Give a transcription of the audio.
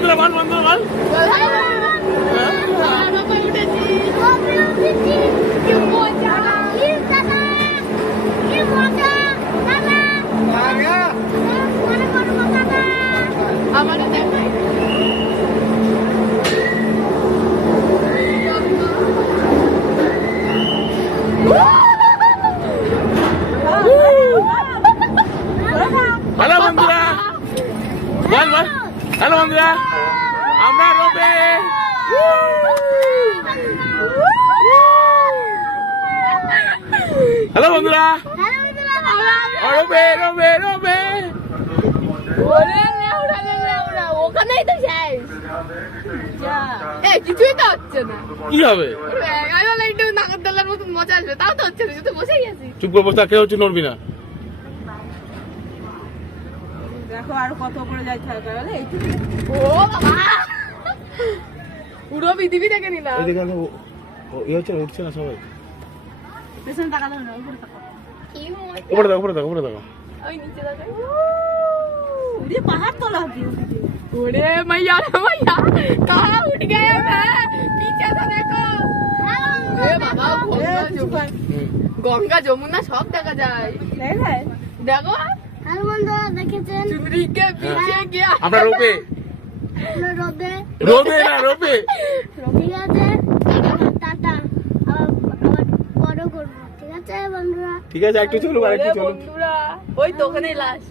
বন্ধুরা বল, বন্ধুরা বল। হ্যালো বন্ধুরা বল বল। হ্যালো বন্ধুরা, আমরা রবে। হ্যালো বন্ধুরা, রবে রবে রবে। ওখানেই তো শেষ। কিছুই তো হচ্ছে না। কি হবে? একটু নাগরদোলার মতন মজা আসবে, তাও তো হচ্ছে না, শুধু বসেই আছি। চুপ করে বসে, কেউ হচ্ছে নড়বি না। দেখো আর কত করে যাই থাকা গেলে এই ও বাবা, পুরো পৃথিবী দেখে নিলাম। এদিকে হচ্ছে না, উঠছে না সবাই। পেছনে টাকা দাও না, উপরে টাকা। কি মজা। উপরে দেখো, উপরে দেখো, উপরে দেখো। ওই নিচে দেখো। ওরে পাহাড় তোলা হবে ओरे मैया मैया कहाँ उठ गए मैं, पीछे से देखो। ए बाबा, गंगा যমুনা সব দেখা যায়। দেখো হ্যালো বন্ধুরা, দেখেছেন चुनरी के पीछे गया। আমরা রবে আমরা রবে। রবে না রবে। ঠিক আছে, টাটা। আবার বড় করবো, ঠিক আছে বন্ধুরা। ঠিক আছে, একটু চলুক, আর একটু চলুক। বন্ধুরা ওই তো ওখানেই লাস্ট।